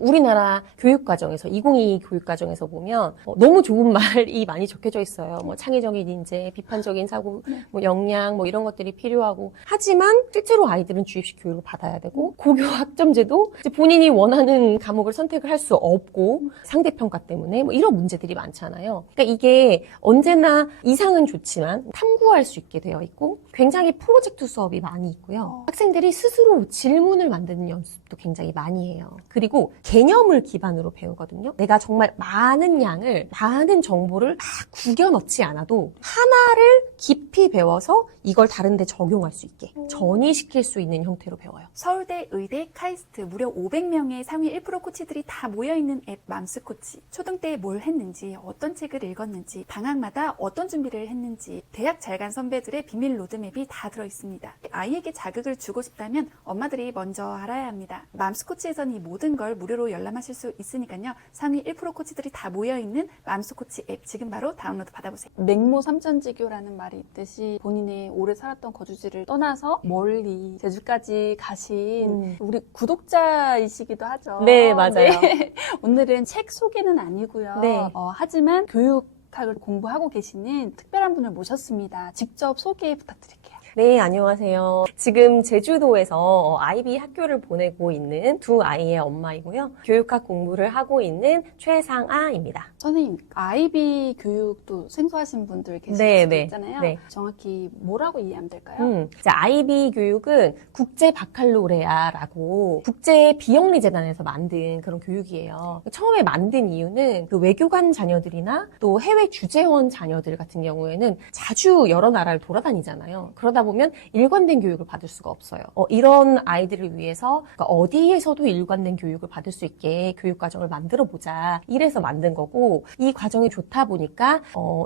우리나라 교육과정에서 2022 교육과정에서 보면 너무 좋은 말이 많이 적혀져 있어요. 뭐 창의적인 인재, 비판적인 사고, 뭐 역량, 뭐 이런 것들이 필요하고 하지만 실제로 아이들은 주입식 교육을 받아야 되고 고교 학점제도 이제 본인이 원하는 과목을 선택을 할 수 없고 상대평가 때문에 뭐 이런 문제들이 많잖아요. 그러니까 이게 언제나 이상은 좋지만 탐구할 수 있게 되어 있고 굉장히 프로젝트 수업이 많이 있고요. 학생들이 스스로 질문을 만드는 연습도 굉장히 많이 해요. 그리고 개념을 기반으로 배우거든요. 내가 정말 많은 양을, 많은 정보를 막 구겨 넣지 않아도 하나를 깊이 배워서 이걸 다른 데 적용할 수 있게 전이시킬 수 있는 형태로 배워요. 서울대, 의대, 카이스트 무려 500명의 상위 1% 코치들이 다 모여있는 앱 맘스코치. 초등 때 뭘 했는지, 어떤 책을 읽었는지, 방학마다 어떤 준비를 했는지, 대학 잘 간 선배들의 비밀 로드맵이 다 들어있습니다. 아이에게 자극을 주고 싶다면 엄마들이 먼저 알아야 합니다. 맘스코치에서는 이 모든 걸 무료로 열람하실 수 있으니까요. 상위 1% 코치들이 다 모여있는 맘스코치 앱 지금 바로 다운로드 받아보세요. 맹모 삼천지교라는 말이 있듯이 본인의 오래 살았던 거주지를 떠나서 멀리 제주까지 가신 우리 구독자이시기도 하죠. 네, 맞아요. 네. 오늘은 책 소개는 아니고요. 네. 하지만 교육학을 공부하고 계시는 특별한 분을 모셨습니다. 직접 소개 부탁드릴게요. 네, 안녕하세요. 지금 제주도에서 아이비 학교를 보내고 있는 두 아이의 엄마이고요. 교육학 공부를 하고 있는 최상아입니다. 선생님, 아이비 교육도 생소하신 분들 계실 네, 수도 네, 있잖아요. 네. 정확히 뭐라고 이해하면 될까요? 이제 아이비 교육은 국제 바칼로레아라고 국제 비영리 재단에서 만든 그런 교육이에요. 처음에 만든 이유는 그 외교관 자녀들이나 또 해외 주재원 자녀들 같은 경우에는 자주 여러 나라를 돌아다니잖아요. 그러다 보면 일관된 교육을 받을 수가 없어요. 이런 아이들을 위해서 그러니까 어디에서도 일관된 교육을 받을 수 있게 교육 과정을 만들어 보자. 이래서 만든 거고 이 과정이 좋다 보니까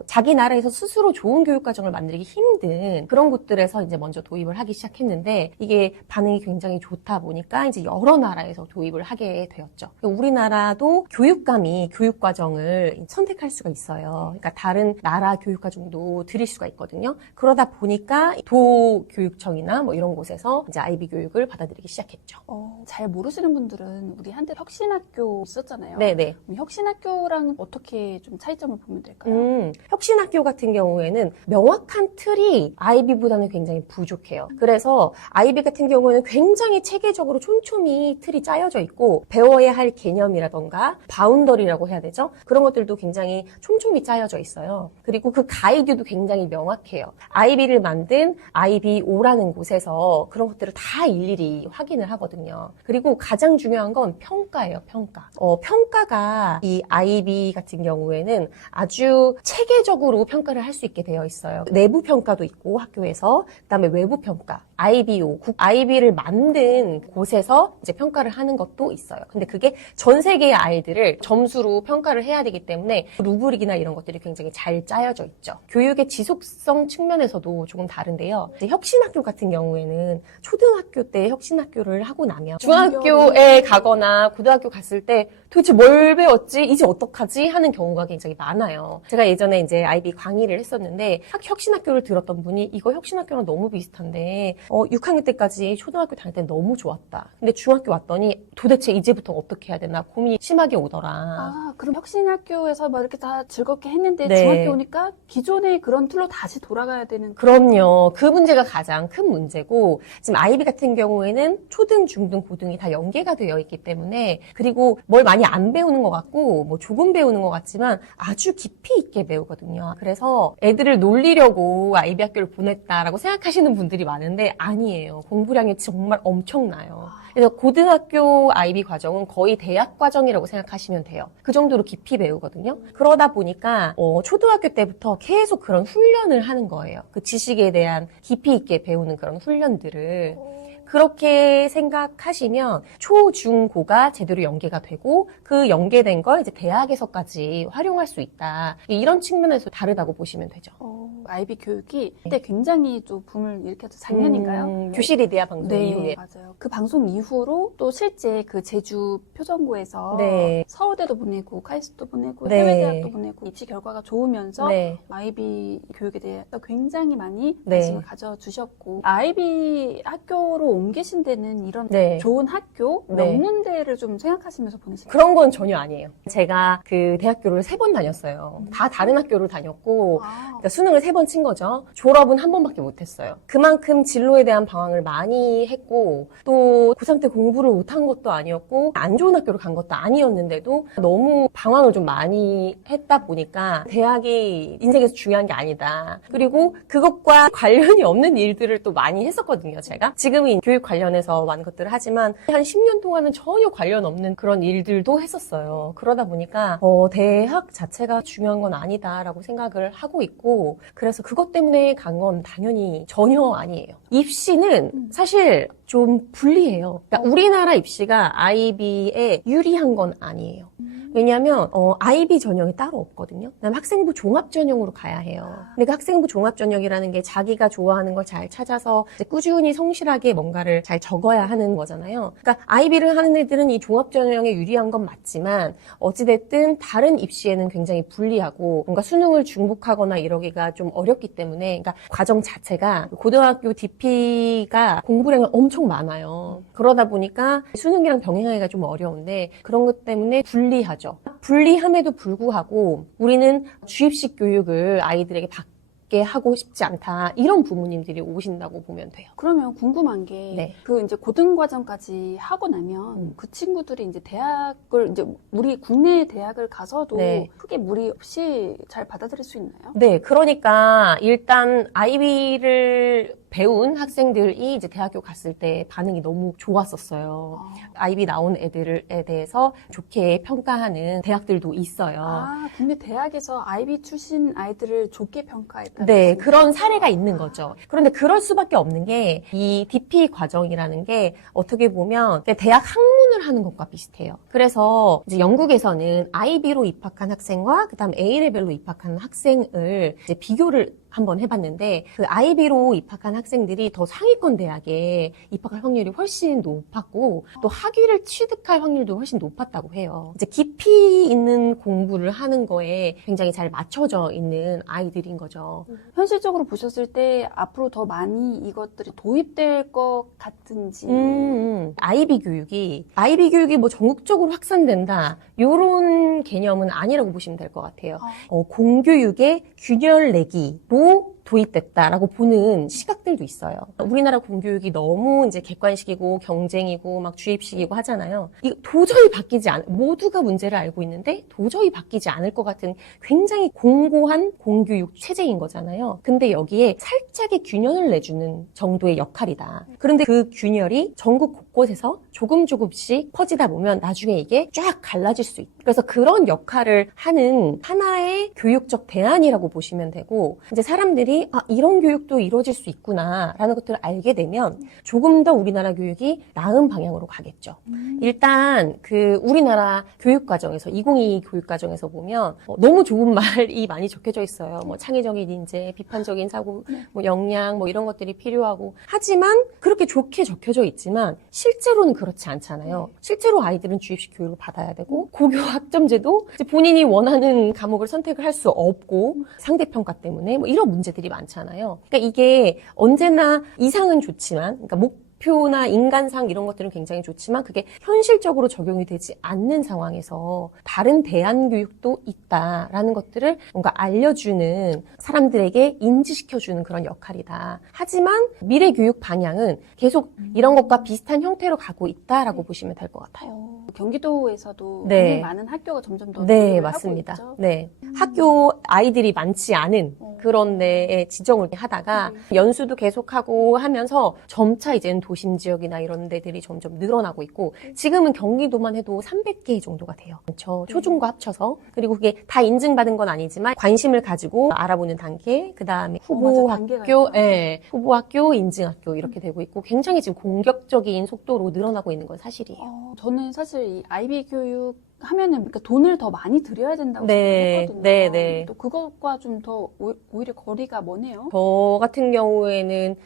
자기 나라에서 스스로 좋은 교육 과정을 만들기 힘든 그런 곳들에서 이제 먼저 도입을 하기 시작했는데 이게 반응이 굉장히 좋다 보니까 이제 여러 나라에서 도입을 하게 되었죠. 우리나라도 교육감이 교육 과정을 선택할 수가 있어요. 그러니까 다른 나라 교육 과정도 들일 수가 있거든요. 그러다 보니까 교육청이나 뭐 이런 곳에서 이제 아이비 교육을 받아들이기 시작했죠. 잘 모르시는 분들은 우리 한때 혁신학교 있었잖아요. 네네. 혁신학교랑 어떻게 좀 차이점을 보면 될까요? 혁신학교 같은 경우에는 명확한 틀이 아이비보다는 굉장히 부족해요. 그래서 아이비 같은 경우에는 굉장히 체계적으로 촘촘히 틀이 짜여져 있고 배워야 할 개념이라던가 바운더리라고 해야 되죠? 그런 것들도 굉장히 촘촘히 짜여져 있어요. 그리고 그 가이드도 굉장히 명확해요. 아이비를 만든 IB5라는 곳에서 그런 것들을 다 일일이 확인을 하거든요. 그리고 가장 중요한 건 평가예요, 평가. 평가가 이 IB 같은 경우에는 아주 체계적으로 평가를 할 수 있게 되어 있어요. 내부 평가도 있고 학교에서, 그다음에 외부 평가, IB5, IB를 만든 곳에서 이제 평가를 하는 것도 있어요. 근데 그게 전 세계의 아이들을 점수로 평가를 해야 되기 때문에 루브릭이나 이런 것들이 굉장히 잘 짜여져 있죠. 교육의 지속성 측면에서도 조금 다른데요. 이제 혁신학교 같은 경우에는 초등학교 때 혁신학교를 하고 나면 중학교에 가거나 고등학교 갔을 때 도대체 뭘 배웠지? 이제 어떡하지? 하는 경우가 굉장히 많아요. 제가 예전에 이제 아이비 강의를 했었는데 혁신학교를 들었던 분이 이거 혁신학교랑 너무 비슷한데 6학년 때까지 초등학교 다닐 때 너무 좋았다. 근데 중학교 왔더니 도대체 이제부터 어떻게 해야 되나 고민이 심하게 오더라. 그럼 혁신학교에서 막 이렇게 다 즐겁게 했는데 네. 중학교 오니까 기존의 그런 틀로 다시 돌아가야 되는 그럼요. 그 문제가 가장 큰 문제고 지금 아이비 같은 경우에는 초등, 중등, 고등이 다 연계가 되어 있기 때문에 그리고 뭘 많이 안 배우는 것 같고 뭐 조금 배우는 것 같지만 아주 깊이 있게 배우거든요. 그래서 애들을 놀리려고 아이비 학교를 보냈다라고 생각하시는 분들이 많은데 아니에요. 공부량이 정말 엄청나요. 그래서 고등학교 아이비 과정은 거의 대학 과정이라고 생각하시면 돼요. 그 정도로 깊이 배우거든요. 그러다 보니까 초등학교 때부터 계속 그런 훈련을 하는 거예요. 그 지식에 대한 깊이 있게 배우는 그런 훈련들을. 그렇게 생각하시면 초, 중, 고가 제대로 연계가 되고 그 연계된 걸 이제 대학에서까지 활용할 수 있다. 이런 측면에서 다르다고 보시면 되죠. 아이비 교육이 그때 굉장히 또 붐을 일으켰던 작년인가요? 교실이 돼야 방송 이후에. 맞아요. 그 방송 이후로 또 실제 그 제주 표정고에서 네. 서울대도 보내고 카이스트도 보내고 네. 해외대학도 보내고 입시 결과가 좋으면서 네. 아이비 교육에 대해 굉장히 많이 네. 관심을 가져주셨고 아이비 학교로 옮기신 데는 이런 네. 좋은 학교, 네. 명문대를 좀 생각하시면서 보내신 거예요? 그런 건 전혀 아니에요. 제가 그 대학교를 3번 다녔어요. 다 다른 학교를 다녔고, 그러니까 수능을 3번 친 거죠. 졸업은 한 번밖에 못 했어요. 그만큼 진로에 대한 방황을 많이 했고, 또 고3 때 공부를 못한 것도 아니었고, 안 좋은 학교를 간 것도 아니었는데도 너무 방황을 좀 많이 했다 보니까 대학이 인생에서 중요한 게 아니다. 그리고 그것과 관련이 없는 일들을 또 많이 했었거든요, 제가. 지금은 교육 관련해서 많은 것들을 하지만 한 10년 동안은 전혀 관련 없는 그런 일들도 했었어요. 그러다 보니까 대학 자체가 중요한 건 아니다라고 생각을 하고 있고, 그래서 그것 때문에 간 건 당연히 전혀 아니에요. 입시는 사실 좀 불리해요. 그러니까 우리나라 입시가 IB에 유리한 건 아니에요. 왜냐하면 IB 전형이 따로 없거든요. 그다음에 학생부 종합 전형으로 가야 해요. 근데 그 학생부 종합 전형이라는 게 자기가 좋아하는 걸 잘 찾아서 이제 꾸준히 성실하게 뭔가를 잘 적어야 하는 거잖아요. 그러니까 IB를 하는 애들은 이 종합 전형에 유리한 건 맞지만 어찌됐든 다른 입시에는 굉장히 불리하고 뭔가 수능을 중복하거나 이러기가 좀 어렵기 때문에, 그러니까 과정 자체가 고등학교 DP가 공부량이 엄청 많아요. 그러다 보니까 수능이랑 병행하기가 좀 어려운데 그런 것 때문에 불리하죠. 불리함에도 불구하고 우리는 주입식 교육을 아이들에게 받게 하고 싶지 않다. 이런 부모님들이 오신다고 보면 돼요. 그러면 궁금한 게, 네. 그 이제 고등과정까지 하고 나면 그 친구들이 이제 대학을, 이제 우리 국내 대학을 가서도 네. 크게 무리 없이 잘 받아들일 수 있나요? 네, 그러니까 일단 IB를 배운 학생들이 이제 대학교 갔을 때 반응이 너무 좋았었어요. IB 나온 애들에 대해서 좋게 평가하는 대학들도 있어요. 국내 대학에서 IB 출신 아이들을 좋게 평가했다. 네, 그런 사례가 있는 거죠. 그런데 그럴 수밖에 없는 게 이 DP 과정이라는 게 어떻게 보면 대학 학문을 하는 것과 비슷해요. 그래서 이제 영국에서는 IB로 입학한 학생과 그다음 A레벨로 입학한 학생을 이제 비교를 한번 해봤는데 그 IB로 입학한 학생들이 더 상위권 대학에 입학할 확률이 훨씬 높았고 또 학위를 취득할 확률도 훨씬 높았다고 해요. 이제 깊이 있는 공부를 하는 거에 굉장히 잘 맞춰져 있는 아이들인 거죠. 현실적으로 보셨을 때 앞으로 더 많이 이것들이 도입될 것 같은지. IB 교육이 뭐 전국적으로 확산된다 이런 개념은 아니라고 보시면 될 것 같아요. 공교육의 균열 내기로 도입됐다라고 보는 시각들도 있어요. 우리나라 공교육이 너무 이제 객관식이고 경쟁이고 막 주입식이고 하잖아요. 이거 도저히 모두가 문제를 알고 있는데 도저히 바뀌지 않을 것 같은 굉장히 공고한 공교육 체제인 거잖아요. 근데 여기에 살짝의 균열을 내주는 정도의 역할이다. 그런데 그 균열이 전국 곳곳에서 조금씩 퍼지다 보면 나중에 이게 쫙 갈라질 수 있다. 그래서 그런 역할을 하는 하나의 교육적 대안이라고 보시면 되고, 이제 사람들이 이런 교육도 이루어질 수 있구나라는 것들을 알게 되면 조금 더 우리나라 교육이 나은 방향으로 가겠죠. 일단 그 우리나라 교육 과정에서 2022 교육 과정에서 보면 너무 좋은 말이 많이 적혀져 있어요. 뭐 창의적인 인재, 비판적인 사고, 뭐 역량, 뭐 이런 것들이 필요하고, 하지만 그렇게 좋게 적혀져 있지만 실제로는 그렇지 않잖아요. 실제로 아이들은 주입식 교육을 받아야 되고 고교 학점제도 이제 본인이 원하는 과목을 선택을 할 수 없고 상대평가 때문에 뭐 이런 문제들이 많잖아요. 그러니까 이게 언제나 이상은 좋지만, 그러니까 목표나 인간상 이런 것들은 굉장히 좋지만 그게 현실적으로 적용이 되지 않는 상황에서 다른 대안 교육도 있다라는 것들을 뭔가 알려주는, 사람들에게 인지시켜주는 그런 역할이다. 하지만 미래 교육 방향은 계속 이런 것과 비슷한 형태로 가고 있다라고 보시면 될 것 같아요. 경기도에서도 네. 굉장히 많은 학교가 점점 더 네, 도입을 맞습니다. 하고 있죠. 네. 학교 아이들이 많지 않은 그런 데에 지정을 하다가 연수도 계속하고 하면서 점차 이제는 도심 지역이나 이런 데들이 점점 늘어나고 있고, 지금은 경기도만 해도 300개 정도가 돼요. 초중고 합쳐서. 그리고 그게 다 인증받은 건 아니지만 관심을 가지고 알아보는 단계, 그 다음에 후보 맞아, 단계가 학교, 있구나. 예, 후보 학교, 인증 학교 이렇게 되고 있고 굉장히 지금 공격적인 속도로 늘어나고 있는 건 사실이에요. 저는 사실 이 IB 교육 하면은 그러니까 돈을 더 많이 들여야 된다고 네, 생각했거든요. 네, 네. 또 그것과 좀 더 오히려 거리가 머네요. 저 같은 경우에는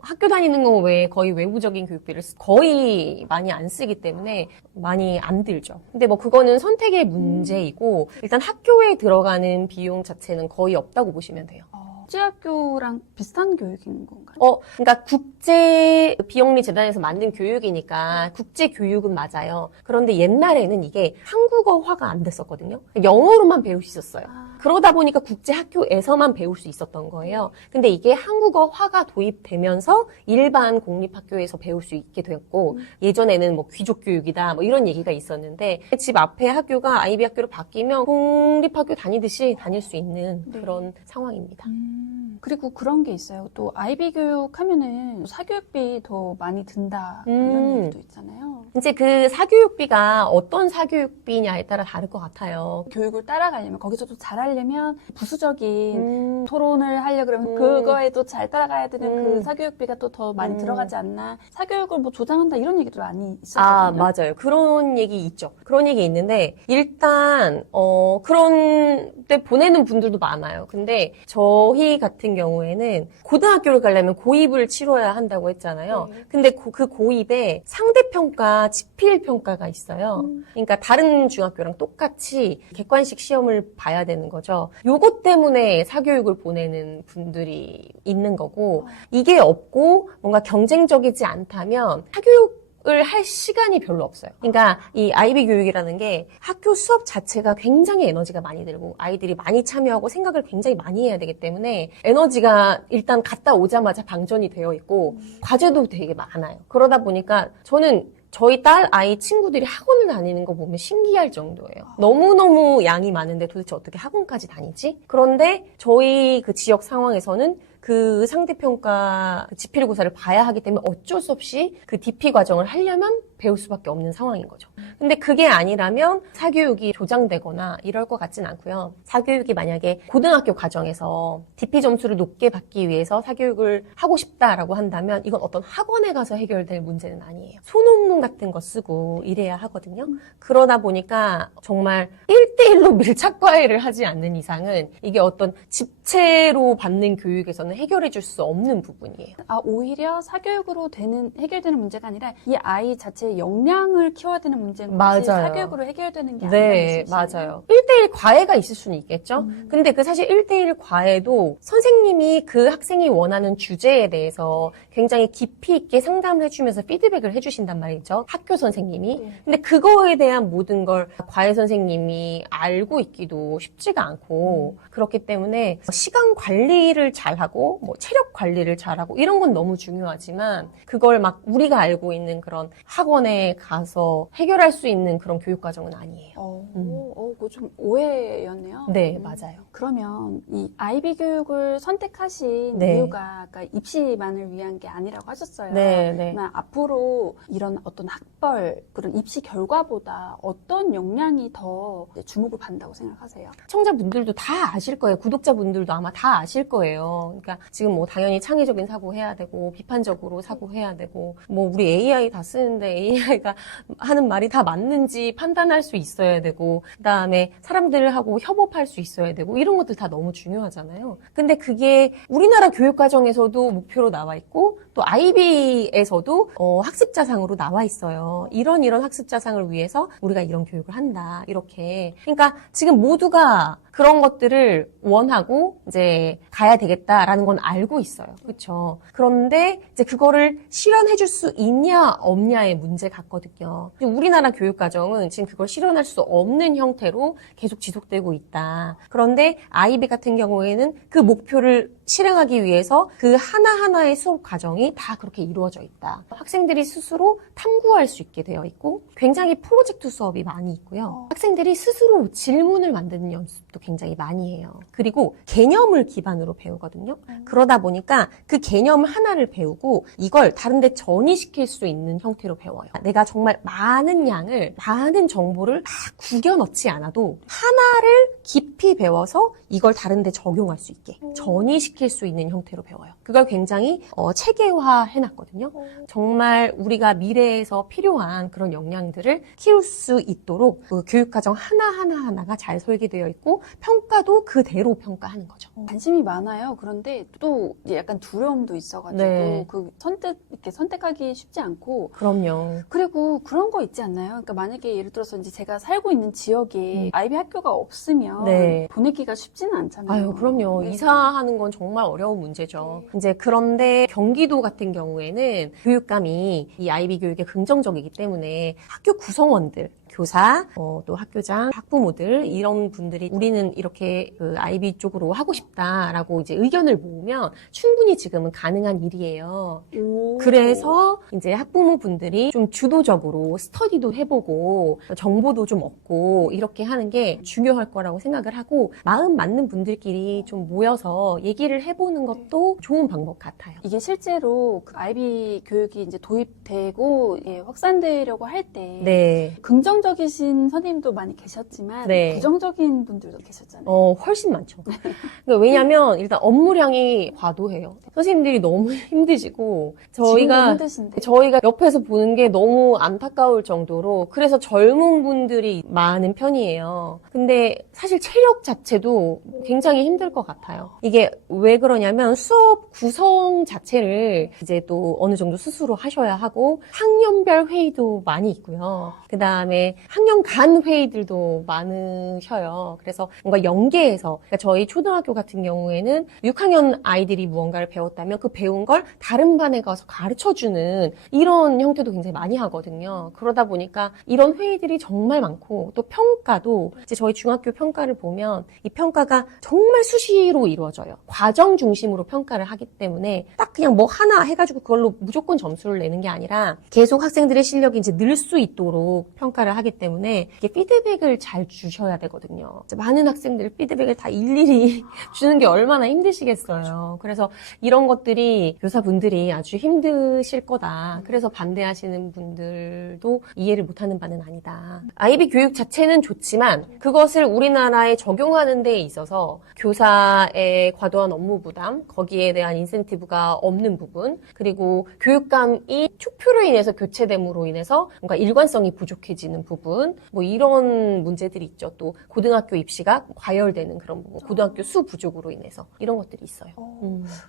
학교 다니는 거 외에 거의 외부적인 교육비를 거의 많이 안 쓰기 때문에 많이 안 들죠. 근데 뭐 그거는 선택의 문제이고 일단 학교에 들어가는 비용 자체는 거의 없다고 보시면 돼요. 국제학교랑 비슷한 교육인 건가요? 그러니까 국제 비영리 재단에서 만든 교육이니까 국제 교육은 맞아요. 그런데 옛날에는 이게 한국어화가 안 됐었거든요. 영어로만 배울 수 있었어요. 그러다 보니까 국제 학교에서만 배울 수 있었던 거예요. 근데 이게 한국어화가 도입되면서 일반 공립학교에서 배울 수 있게 되었고, 예전에는 뭐 귀족 교육이다 뭐 이런 얘기가 있었는데, 집 앞에 학교가 아이비 학교로 바뀌면 공립학교 다니듯이 다닐 수 있는 그런 상황입니다. 그리고 그런 게 있어요. 또 아이비 교육 하면은 사교육비 더 많이 든다 이런 얘기도 있잖아요. 이제 그 사교육비가 어떤 사교육비냐에 따라 다를 것 같아요. 교육을 따라가려면 거기서도 잘하려면 부수적인 토론을 하려 그러면 그거에도 잘 따라가야 되는 그 사교육비가 또 더 많이 들어가지 않나. 사교육을 뭐 조장한다 이런 얘기도 많이 있었거든요. 맞아요. 그런 얘기 있죠. 그런 얘기 있는데 일단 그런 데 보내는 분들도 많아요. 근데 저희 같은 경우에는 고등학교를 가려면 고입을 치러야 한다고 했잖아요. 근데 그 고입에 상대평가, 지필평가가 있어요. 그러니까 다른 중학교랑 똑같이 객관식 시험을 봐야 되는 거죠. 요것 때문에 사교육을 보내는 분들이 있는 거고, 이게 없고 뭔가 경쟁적이지 않다면 사교육을 할 시간이 별로 없어요. 그러니까 이 아이비 교육이라는 게 학교 수업 자체가 굉장히 에너지가 많이 들고 아이들이 많이 참여하고 생각을 굉장히 많이 해야 되기 때문에 에너지가 일단 갔다 오자마자 방전이 되어 있고 과제도 되게 많아요. 그러다 보니까 저는 저희 딸 아이 친구들이 학원을 다니는 거 보면 신기할 정도예요. 너무너무 양이 많은데 도대체 어떻게 학원까지 다니지? 그런데 저희 그 지역 상황에서는 그 상대평가 지필고사를 봐야 하기 때문에 어쩔 수 없이 그 DP 과정을 하려면 배울 수밖에 없는 상황인 거죠. 근데 그게 아니라면 사교육이 조장되거나 이럴 것 같진 않고요. 사교육이 만약에 고등학교 과정에서 DP 점수를 높게 받기 위해서 사교육을 하고 싶다라고 한다면 이건 어떤 학원에 가서 해결될 문제는 아니에요. 소논문 같은 거 쓰고 이래야 하거든요. 그러다 보니까 정말 1대1로 밀착 과외를 하지 않는 이상은 이게 어떤 집체로 받는 교육에서는 해결해 줄 수 없는 부분이에요. 오히려 사교육으로 해결되는 문제가 아니라 이 아이 자체의 역량을 키워야 되는 문제인 거지 맞아요. 사교육으로 해결되는 게 아니라 네, 맞아요. 1대1 과외가 있을 수는 있겠죠? 근데 그 사실 1대1 과외도 선생님이 그 학생이 원하는 주제에 대해서 굉장히 깊이 있게 상담을 해주면서 피드백을 해주신단 말이죠. 학교 선생님이. 근데 그거에 대한 모든 걸 과외 선생님이 알고 있기도 쉽지가 않고 그렇기 때문에 시간 관리를 잘하고 뭐 체력 관리를 잘하고 이런 건 너무 중요하지만 그걸 막 우리가 알고 있는 그런 학원에 가서 해결할 수 있는 그런 교육 과정은 아니에요. 그거 좀 오해였네요. 네, 맞아요. 그러면 이 아이비 교육을 선택하신 네. 이유가 아까 입시만을 위한 게 아니라고 하셨어요. 네. 그러면 앞으로 이런 어떤 학벌, 그런 입시 결과보다 어떤 역량이 더 주목을 받는다고 생각하세요? 시청자분들도 다 아실 거예요. 구독자분들도 아마 다 아실 거예요. 그러니까 지금 뭐 당연히 창의적인 사고 해야 되고 비판적으로 사고 해야 되고 뭐 우리 AI 다 쓰는데 AI가 하는 말이 다 맞는지 판단할 수 있어야 되고 그다음에 사람들하고 협업할 수 있어야 되고 이런 것들 다 너무 중요하잖아요. 근데 그게 우리나라 교육 과정에서도 목표로 나와 있고 또 IB에서도 학습자상으로 나와 있어요. 이런 학습자상을 위해서 우리가 이런 교육을 한다. 이렇게. 그러니까 지금 모두가 그런 것들을 원하고 이제 가야 되겠다라는 건 알고 있어요. 그렇죠? 그런데 이제 그거를 실현해 줄 수 있냐 없냐의 문제 같거든요. 우리나라 교육 과정은 지금 그걸 실현할 수 없는 형태로 계속 지속되고 있다. 그런데 IB 같은 경우에는 그 목표를 실행하기 위해서 그 하나하나의 수업 과정이 다 그렇게 이루어져 있다. 학생들이 스스로 탐구할 수 있게 되어 있고 굉장히 프로젝트 수업이 많이 있고요. 학생들이 스스로 질문을 만드는 연습도 굉장히 많이 해요. 그리고 개념을 기반으로 배우거든요. 그러다 보니까 그 개념 하나를 배우고 이걸 다른 데 전이시킬 수 있는 형태로 배워요. 내가 정말 많은 양을, 많은 정보를 다 구겨 넣지 않아도 하나를 깊이 배워서 이걸 다른 데 적용할 수 있게 전이시킬 수 있는 형태로 배워요. 그걸 굉장히 체계화 현실화 해놨거든요. 정말 우리가 미래에서 필요한 그런 역량들을 키울 수 있도록 그 교육과정 하나하나가 잘 설계되어 있고 평가도 그대로 평가하는 거죠. 관심이 많아요. 그런데 또 이제 약간 두려움도 있어가지고 네. 그 이렇게 선택하기 쉽지 않고 그럼요. 그리고 그런 거 있지 않나요? 그러니까 만약에 예를 들어서 이제 제가 살고 있는 지역에 아이비 학교가 없으면 네. 보내기가 쉽지는 않잖아요. 아유, 그럼요. 네. 이사하는 건 정말 어려운 문제죠. 이제 그런데 경기도 같은 경우에는 교육감이 이 아이비 교육에 긍정적이기 때문에 학교 구성원들, 교사, 또 학교장, 학부모들 이런 분들이 우리는 이렇게 그 아이비 쪽으로 하고 싶다라고 이제 의견을 모으면 충분히 지금은 가능한 일이에요. 오. 그래서 이제 학부모분들이 좀 주도적으로 스터디도 해보고 정보도 좀 얻고 이렇게 하는 게 중요할 거라고 생각을 하고 마음 맞는 분들끼리 좀 모여서 얘기를 해보는 것도 좋은 방법 같아요. 이게 실제로 그 아이비 교육이 이제 도입되고 확산되려고 할 때 네. 긍정적이신 선생님도 많이 계셨지만 네. 부정적인 분들도 계셨잖아요. 훨씬 많죠. 그러니까 왜냐면 일단 업무량이 과도해요. 선생님들이 너무 힘드시고 지금도 힘드신데. 저희가 옆에서 보는 게 너무 안타까울 정도로 그래서 젊은 분들이 많은 편이에요. 근데 사실 체력 자체도 굉장히 힘들 것 같아요. 이게 왜 그러냐면 수업 구성 자체를 이제 또 어느 정도 스스로 하셔야 하고 학년별 회의도 많이 있고요. 그 다음에 학년 간 회의들도 많으셔요. 그래서 뭔가 연계해서 그러니까 저희 초등학교 같은 경우에는 6학년 아이들이 무언가를 배웠다면 그 배운 걸 다른 반에 가서 가르쳐주는 이런 형태도 굉장히 많이 하거든요. 그러다 보니까 이런 회의들이 정말 많고 또 평가도 이제 저희 중학교 평가를 보면 이 평가가 정말 수시로 이루어져요. 과정 중심으로 평가를 하기 때문에 딱 그냥 뭐 하나 해가지고 그걸로 무조건 점수를 내는 게 아니라 계속 학생들의 실력이 이제 늘 수 있도록 평가를 하기 때문에 이게 피드백을 잘 주셔야 되거든요. 많은 학생들 피드백을 다 일일이 주는 게 얼마나 힘드시겠어요. 그래서 이런 것들이 교사분들이 아주 힘드실 거다. 그래서 반대하시는 분들도 이해를 못하는 바는 아니다. 아이비 교육 자체는 좋지만 그것을 우리나라에 적용하는 데 있어서 교사의 과도한 업무 부담, 거기에 대한 인센티브가 없는 부분, 그리고 교육감이 축표로 인해서 교체됨으로 인해서 뭔가 일관성이 부족해지는 부분, 뭐 이런 문제들이 있죠. 또 고등학교 입시가 과열되는 그런 부분, 고등학교 수 부족으로 인해서 이런 것들이 있어요.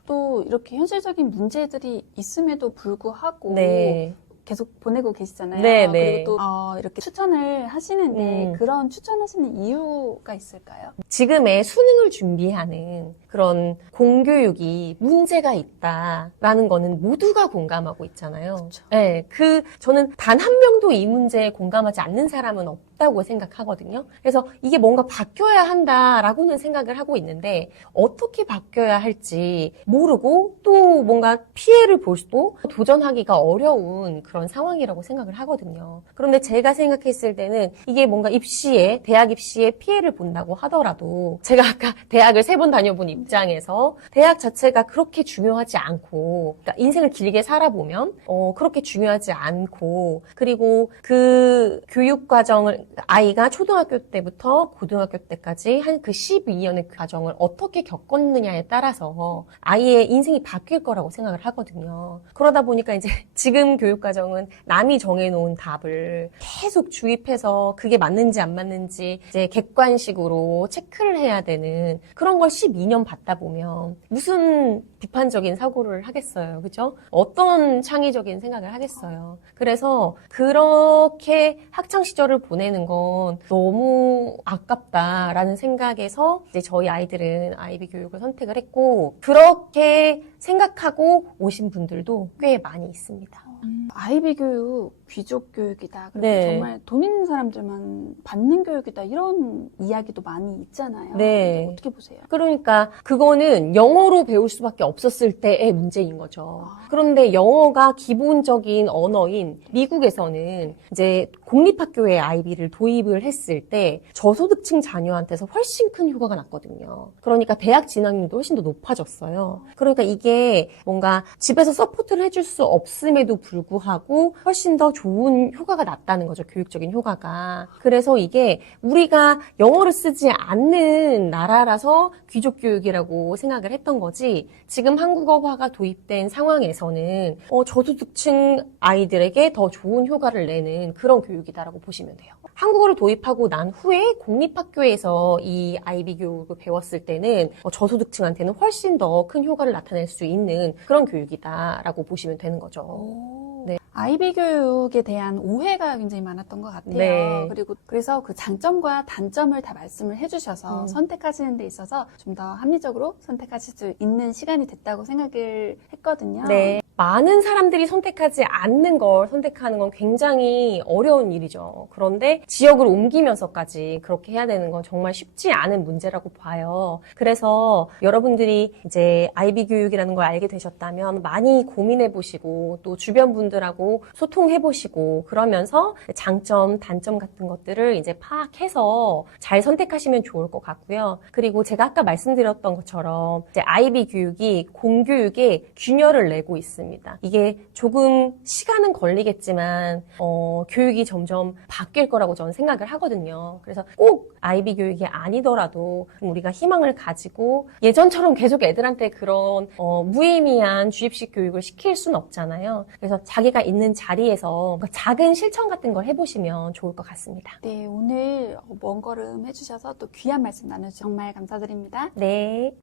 또 이렇게 현실적인 문제들이 있음에도 불구하고 네. 계속 보내고 계시잖아요. 네, 네. 그리고 또 이렇게 추천을 하시는데 그런 추천하시는 이유가 있을까요? 지금의 수능을 준비하는 그런 공교육이 문제가 있다라는 거는 모두가 공감하고 있잖아요. 그렇죠. 네, 저는 단 한 명도 이 문제에 공감하지 않는 사람은 없다고 생각하거든요. 그래서 이게 뭔가 바뀌어야 한다라고는 생각을 하고 있는데 어떻게 바뀌어야 할지 모르고 또 뭔가 피해를 볼 수도 도전하기가 어려운 그런 상황이라고 생각을 하거든요. 그런데 제가 생각했을 때는 이게 뭔가 대학 입시에 피해를 본다고 하더라도 제가 아까 대학을 3번 다녀본 입장에서 대학 자체가 그렇게 중요하지 않고 그러니까 인생을 길게 살아보면 그렇게 중요하지 않고 그리고 그 교육 과정을 아이가 초등학교 때부터 고등학교 때까지 한 그 12년의 과정을 어떻게 겪었느냐에 따라서 아이의 인생이 바뀔 거라고 생각을 하거든요. 그러다 보니까 이제 지금 교육 과정은 남이 정해놓은 답을 계속 주입해서 그게 맞는지 안 맞는지 이제 객관식으로 체크를 해야 되는 그런 걸 12년 받다 보면 무슨 비판적인 사고를 하겠어요. 그죠? 어떤 창의적인 생각을 하겠어요. 그래서 그렇게 학창 시절을 보내는 건 너무 아깝다라는 생각에서 이제 저희 아이들은 아이비 교육을 선택을 했고 그렇게 생각하고 오신 분들도 꽤 많이 있습니다. 아이비 교육, 귀족 교육이다. 그리고 네. 정말 돈 있는 사람들만 받는 교육이다. 이런 이야기도 많이 있잖아요. 네. 어떻게 보세요? 그러니까 그거는 영어로 배울 수밖에 없었을 때의 문제인 거죠. 그런데 영어가 기본적인 언어인 미국에서는 이제 공립학교에 아이비를 도입을 했을 때 저소득층 자녀한테서 훨씬 큰 효과가 났거든요. 그러니까 대학 진학률도 훨씬 더 높아졌어요. 그러니까 이게 뭔가 집에서 서포트를 해줄 수 없음에도 불구하고 훨씬 더 좋은 효과가 났다는 거죠. 교육적인 효과가. 그래서 이게 우리가 영어를 쓰지 않는 나라라서 귀족 교육이라고 생각을 했던 거지, 지금 한국어화가 도입된 상황에서는 저소득층 아이들에게 더 좋은 효과를 내는 그런 교육이다라고 보시면 돼요. 한국어를 도입하고 난 후에 공립학교에서 이 IB 교육을 배웠을 때는 저소득층한테는 훨씬 더 큰 효과를 나타낼 수 있는 그런 교육이다라고 보시면 되는 거죠. 네. 아이비 교육에 대한 오해가 굉장히 많았던 것 같아요. 네. 그래서 그 장점과 단점을 다 말씀을 해주셔서 선택하시는 데 있어서 좀 더 합리적으로 선택하실 수 있는 시간이 됐다고 생각을 했거든요. 네. 많은 사람들이 선택하지 않는 걸 선택하는 건 굉장히 어려운 일이죠. 그런데 지역을 옮기면서까지 그렇게 해야 되는 건 정말 쉽지 않은 문제라고 봐요. 그래서 여러분들이 이제 IB 교육이라는 걸 알게 되셨다면 많이 고민해 보시고 또 주변 분들하고 소통해 보시고 그러면서 장점, 단점 같은 것들을 이제 파악해서 잘 선택하시면 좋을 것 같고요. 그리고 제가 아까 말씀드렸던 것처럼 이제 IB 교육이 공교육에 균열을 내고 있습니다. 이게 조금 시간은 걸리겠지만 교육이 점점 바뀔 거라고 저는 생각을 하거든요. 그래서 꼭 IB 교육이 아니더라도 좀 우리가 희망을 가지고 예전처럼 계속 애들한테 그런 무의미한 주입식 교육을 시킬 수는 없잖아요. 그래서 자기가 있는 자리에서 작은 실천 같은 걸 해보시면 좋을 것 같습니다. 네, 오늘 먼 걸음 해주셔서 또 귀한 말씀 나눠주셔서 정말 감사드립니다. 네.